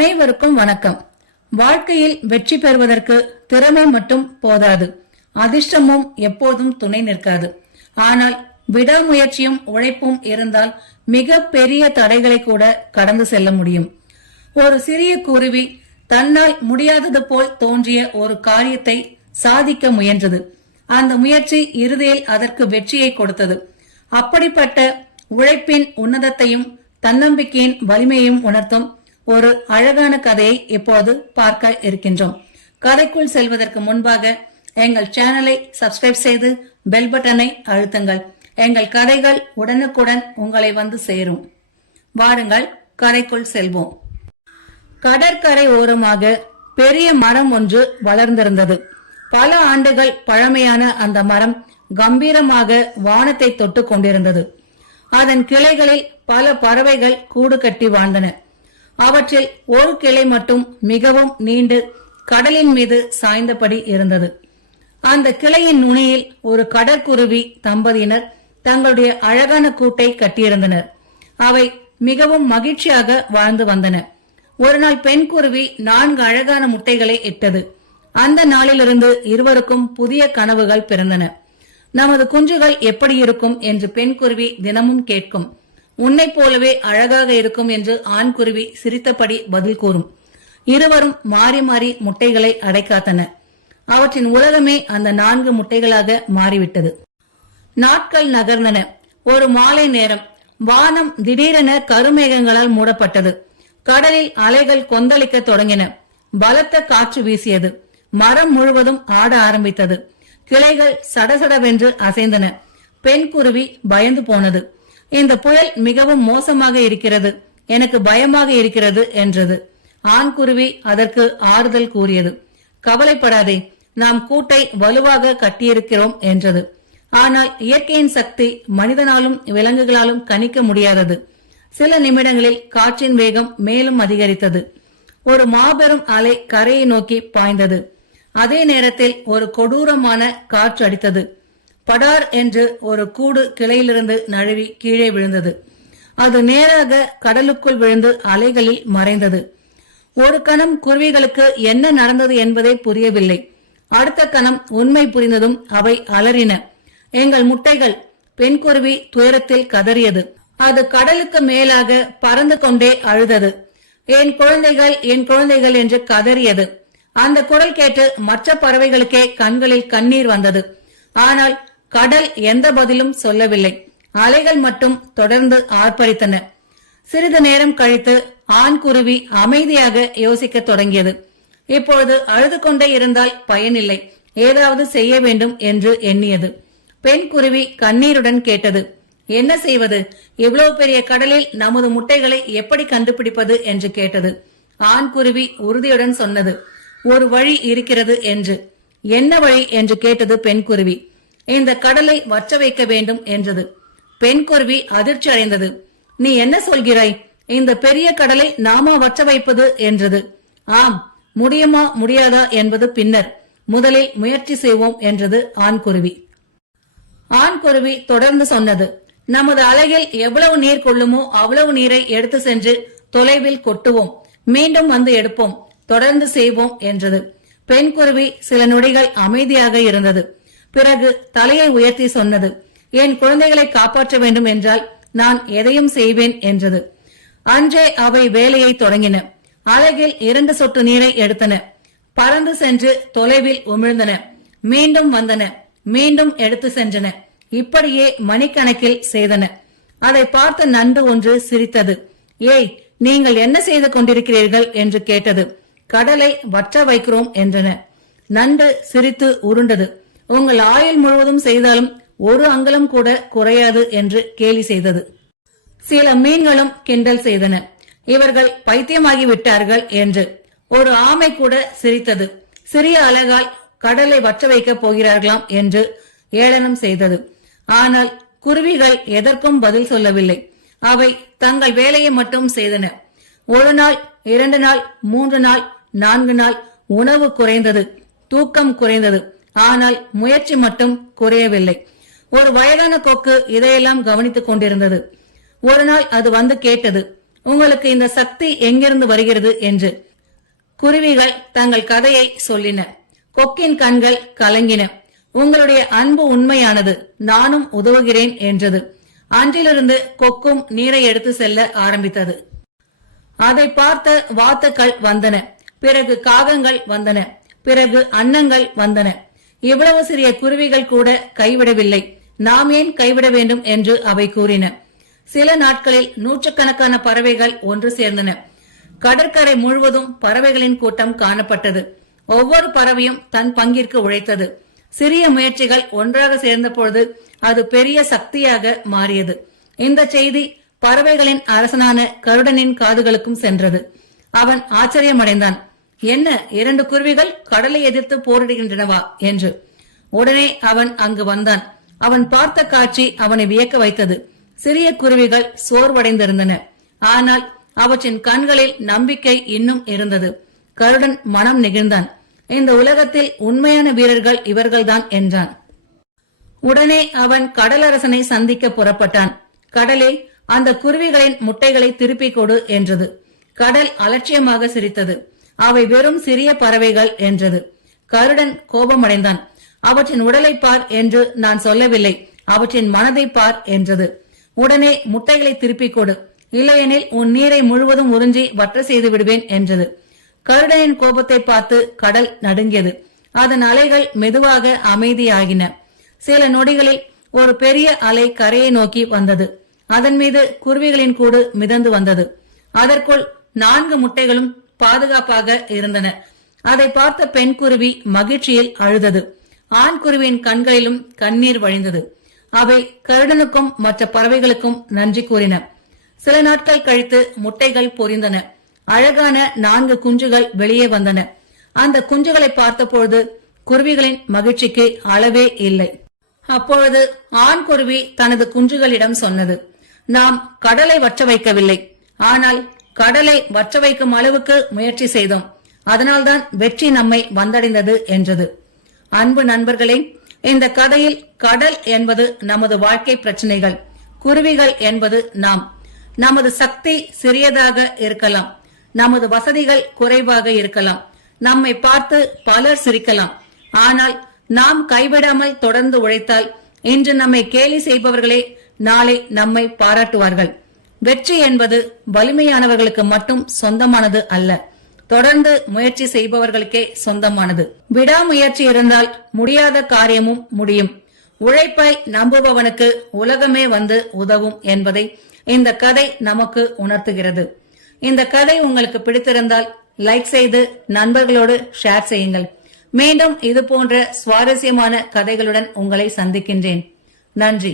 அனைவருக்கும் வணக்கம். வாழ்க்கையில் வெற்றி பெறுவதற்கு திறமை மட்டும் போதாது, அதிர்ஷ்டமும் எப்போதும் துணை நிற்காது. ஆனால் விடாமுயற்சியும் உழைப்பும் இருந்தால் மிக பெரிய தடைகளை கூட கடந்து செல்ல முடியும். ஒரு சிறிய குருவி தன்னால் முடியாதது போல் தோன்றிய ஒரு காரியத்தை சாதிக்க முயன்றது. அந்த முயற்சி இறுதியில் அதற்கு வெற்றியை கொடுத்தது. அப்படிப்பட்ட உழைப்பின் உன்னதத்தையும் தன்னம்பிக்கையின் வலிமையும் உணர்த்தும் ஒரு அழகான கதையை இப்போது பார்க்க இருக்கின்றோம். கதைக்குள் செல்வதற்கு முன்பாக எங்கள் சேனலை சப்ஸ்கிரைப் செய்து பெல் பட்டனை அழுத்துங்கள். எங்கள் கதைகள் உடனுக்குடன் உங்களை வந்து சேரும். வாருங்கள், கதைக்குள் செல்வோம். கடற்கரை ஓரமாக பெரிய மரம் ஒன்று வளர்ந்திருந்தது. பல ஆண்டுகள் பழமையான அந்த மரம் கம்பீரமாக வானத்தை தொட்டு கொண்டிருந்தது. அதன் கிளைகளில் பல பறவைகள் கூடு கட்டி வாழ்ந்தன. அவற்றில் ஒரு கிளை மட்டும் மிகவும் நீண்டு கடலின் மீது சாய்ந்தபடி இருந்தது. அந்த கிளையின் நுனியில் ஒரு கடற்குருவி தம்பதியினர் தங்களுடைய அழகான கூட்டை கட்டியிருந்தனர். அவை மிகவும் மகிழ்ச்சியாக வாழ்ந்து வந்தன. ஒரு நாள் பெண் குருவி 4 அழகான முட்டைகளை இட்டது. அந்த நாளிலிருந்து இருவருக்கும் புதிய கனவுகள் பிறந்தன. நமது குஞ்சுகள் எப்படி இருக்கும் என்று பெண் குருவி தினமும் கேட்கும். உன்னை போலவே அழகாக இருக்கும் என்று ஆண் குருவி சிரித்தபடி பதில் கூறும். இருவரும் மாறி மாறி முட்டைகளை அடைக்காத்தன. அவற்றின் உலகமே அந்த 4 முட்டைகளாக மாறிவிட்டது. நாட்கள் நகர்ந்தன. ஒரு மாலை நேரம் வானம் திடீரென கருமேகங்களால் மூடப்பட்டது. கடலில் அலைகள் கொந்தளிக்க தொடங்கின. பலத்த காற்று வீசியது. மரம் முழுவதும் ஆட ஆரம்பித்தது. கிளைகள் சடசடவென்று அசைந்தன. பெண் குருவி பயந்து போனது. இந்த புயல் மிகவும் மோசமாக இருக்கிறது, எனக்கு பயமாக இருக்கிறது என்றது. ஆண் குருவி அதற்கு ஆறுதல் கூறியது. கவலைப்படாதே, நாம் கூட்டை வலுவாக கட்டியிருக்கிறோம் என்றது. ஆனால் இயற்கையின் சக்தி மனிதனாலும் விலங்குகளாலும் கணிக்க முடியாதது. சில நிமிடங்களில் காற்றின் வேகம் மேலும் அதிகரித்தது. ஒரு மாபெரும் அலை கரையை நோக்கி பாய்ந்தது. அதே நேரத்தில் ஒரு கொடூரமான காற்று அடித்தது. படார் என்று ஒரு கூடு கிளையிலிருந்து நழுவி கீழே விழுந்தது. அது நேராக கடலுக்குள் விழுந்து அலைகளில் மறைந்தது. ஒரு கணம் குருவிகளுக்கு என்ன நடந்தது என்பதே புரியவில்லை. அடுத்த கணம் உண்மை புரிந்ததும் அவை அலறின. எங்கள் முட்டைகள்! பெண் குருவி துயரத்தில் கதறியது. அது கடலுக்கு மேலாக பறந்து கொண்டே அழுதது. என் குழந்தைகள், என் குழந்தைகள் என்று கதறியது. அந்த குரல் கேட்டு மற்ற பறவைகளுக்கே கண்களில் கண்ணீர் வந்தது. ஆனால் கடல் எந்த பதிலும் சொல்லவில்லை. அலைகள் மட்டும் தொடர்ந்து ஆர்ப்பரித்தன. சிறிது நேரம் கழித்து ஆண் குருவி அமைதியாக யோசிக்க தொடங்கியது. இப்பொழுது அழுது கொண்டே இருந்தால் பயனில்லை, ஏதாவது செய்ய வேண்டும் என்று எண்ணியது. பெண் குருவி கண்ணீருடன் கேட்டது, என்ன செய்வது? இவ்வளவு பெரிய கடலில் நமது முட்டைகளை எப்படி கண்டுபிடிப்பது என்று கேட்டது. ஆண் குருவி உறுதியுடன் சொன்னது, ஒரு வழி இருக்கிறது என்று. என்ன வழி என்று கேட்டது பெண் குருவி. இந்த கடலை வற்ற வைக்க வேண்டும் என்றது. பெண் குருவி அதிர்ச்சி அடைந்தது. நீ என்ன சொல்கிறாய்? இந்த பெரிய கடலை நாமா வற்ற வைப்பது என்றது. ஆம், முடியுமா முடியாதா என்பது பின்னர், முதலில் முயற்சி செய்வோம் என்றது ஆண் குருவி. ஆண் குருவி தொடர்ந்து சொன்னது, நமது அலையில் எவ்வளவு நீர் கொள்ளுமோ அவ்வளவு நீரை எடுத்து சென்று தொலைவில் கொட்டுவோம், மீண்டும் வந்து எடுப்போம், தொடர்ந்து செய்வோம் என்றது. பெண் குருவி சில நொடிகள் அமைதியாக இருந்தது. பிறகு தலையை உயர்த்தி சொன்னது, என் குழந்தைகளை காப்பாற்ற வேண்டும் என்றால் நான் எதையும் செய்வேன் என்றது. அன்றே அவை வேலையை தொடங்கின. அலகில் 2 சொட்டு நீரை எடுத்தன. பறந்து சென்று தொலைவில் உமிழ்ந்தன. மீண்டும் வந்தன. மீண்டும் எடுத்து சென்றன. இப்படியே மணிக்கணக்கில் செய்தன. அதை பார்த்த நண்டு ஒன்று சிரித்தது. ஏய், நீங்கள் என்ன செய்து கொண்டிருக்கிறீர்கள் என்று கேட்டது. கடலை வற்ற வைக்கிறோம் என்றன. நண்டு சிரித்து உருண்டது. உங்கள் ஆயுள் முழுவதும் செய்தாலும் ஒரு அங்குலம் கூட குறையாது என்று கேலி செய்தது. சில மீன்களும் கிண்டல் செய்தன, இவர்கள் பைத்தியமாகி விட்டார்கள் என்று. ஒரு ஆமை கூட சிரித்தது. சிறிய அலகால் கடலை வற்ற வைக்கப் போகிறார்களாம் என்று ஏளனம் செய்தது. ஆனால் குருவிகள் எதற்கும் பதில் சொல்லவில்லை. அவை தங்கள் வேலையை மட்டும் செய்தன. 1 நாள், 2 நாள், 3 நாள், 4 நாள் உணவு குறைந்தது, தூக்கம் குறைந்தது. ஆனால் முயற்சி மட்டும் குறையவில்லை. ஒரு வயதான கொக்கு இதையெல்லாம் கவனித்துக் கொண்டிருந்தது. ஒரு நாள் அது வந்து கேட்டது, உங்களுக்கு இந்த சக்தி எங்கிருந்து வருகிறது என்று. குருவிகள் தங்கள் கதையை சொல்லின. கொக்கின் கண்கள் கலங்கின. உங்களுடைய அன்பு உண்மையானது, நானும் உதவுகிறேன் என்றது. அன்றிலிருந்து கொக்கும் நீரை எடுத்து செல்ல ஆரம்பித்தது. அதை பார்த்த வாத்துக்கள் வந்தன, பிறகு காகங்கள் வந்தன, பிறகு அன்னங்கள் வந்தன. இவ்வளவு சிறிய குருவிகள் கூட கைவிடவில்லை. நாம் ஏன் கைவிட வேண்டும் என்று அவை கூறின. சில நாட்களில் நூற்றுக்கணக்கான பறவைகள் ஒன்று சேர்ந்தன. கடற்கரை முழுவதும் பறவைகளின் கூட்டம் காணப்பட்டது. ஒவ்வொரு பறவையும் தன் பங்கிற்கு உழைத்தது. சிறிய முயற்சிகள் ஒன்றாக சேர்ந்த பொழுது அது பெரிய சக்தியாக மாறியது. இந்த செய்தி பறவைகளின் அரசனான கருடனின் காதுகளுக்கும் சென்றது. அவன் ஆச்சரியமடைந்தான். என்ன, 2 குருவிகள் கடலை எதிர்த்து போரிடுகின்றனவா என்று. உடனே அவன் அங்கு வந்தான். அவன் பார்த்த காட்சி அவனை வியக்க வைத்தது. சிறிய குருவிகள் சோர்வடைந்திருந்தன, ஆனால் அவற்றின் கண்களில் நம்பிக்கை இன்னும் இருந்தது. கருடன் மனம் நெகிழ்ந்தான். இந்த உலகத்தில் உண்மையான வீரர்கள் இவர்கள்தான் என்றான். உடனே அவன் கடலரசனை சந்திக்க புறப்பட்டான். கடலே, அந்த குருவிகளின் முட்டைகளை திருப்பிக் கொடு என்றது. கடல் அலட்சியமாக சிரித்தது. அவை வெறும் சிறிய பறவைகள் என்றது. கருடன் கோபமடைந்தான். அவற்றின் உடலை பார் என்று நான் சொல்லவில்லை, அவற்றின் மனதை பார் என்றது. உடனே முட்டைகளை திருப்பிக் கொடு, இல்லையெனில் உன் நீரை முழுவதும் உறிஞ்சி வற்ற செய்து விடுவேன் என்றது. கருடனின் கோபத்தை பார்த்து கடல் நடுங்கியது. அதன் அலைகள் மெதுவாக அமைதியாகின. சில நொடிகளில் ஒரு பெரிய அலை கரையை நோக்கி வந்தது. அதன் மீது குருவிகளின் கூடு மிதந்து வந்தது. அதற்குள் 4 முட்டைகளும் பாதுகாப்பாக இருந்தன. அதை பார்த்த பெண் குருவி மகிழ்ச்சியில் அழுதது. ஆண் குருவியின் கண்களிலும் கண்ணீர் வழிந்தது. அவை கருடனுக்கும் மற்ற பறவைகளுக்கும் நன்றி கூறின. சில நாட்கள் கழித்து முட்டைகள் பொரிந்தன. அழகான 4 குஞ்சுகள் வெளியே வந்தன. அந்த குஞ்சுகளை பார்த்தபொழுது குருவிகளின் மகிழ்ச்சிக்கு அளவே இல்லை. அப்பொழுது ஆண் குருவி தனது குஞ்சுகளிடம் சொன்னது, நாம் கடலை வற்ற வைக்கவில்லை, ஆனால் கடலை வற்ற வைக்கும் அளவுக்கு முயற்சி செய்தோம். அதனால்தான் வெற்றி நம்மை வந்தடைந்தது என்றது. அன்பு நண்பர்களே, இந்த கதையில் கடல் என்பது நமது வாழ்க்கை பிரச்சனைகள், குருவிகள் என்பது நாம். நமது சக்தி சிறியதாக இருக்கலாம், நமது வசதிகள் குறைவாக இருக்கலாம், நம்மை பார்த்து பலர் சிரிக்கலாம். ஆனால் நாம் கைவிடாமல் தொடர்ந்து உழைத்தால் இன்று நம்மை கேலி செய்பவர்களே நாளை நம்மை பாராட்டுவார்கள். வெற்றி என்பது வலிமையானவர்களுக்கு மட்டும் சொந்தமானது அல்ல, தொடர்ந்து முயற்சி செய்பவர்களுக்கே சொந்தமானது. விடாமுயற்சி இருந்தால் முடியாத காரியமும் முடியும். உழைப்பை நம்புபவனுக்கு உலகமே வந்து உதவும் என்பதை இந்த கதை நமக்கு உணர்த்துகிறது. இந்த கதை உங்களுக்கு பிடித்திருந்தால் லைக் செய்து நண்பர்களோடு ஷேர் செய்யுங்கள். மீண்டும் இது போன்ற சுவாரஸ்யமான கதைகளுடன் உங்களை சந்திக்கின்றேன். நன்றி.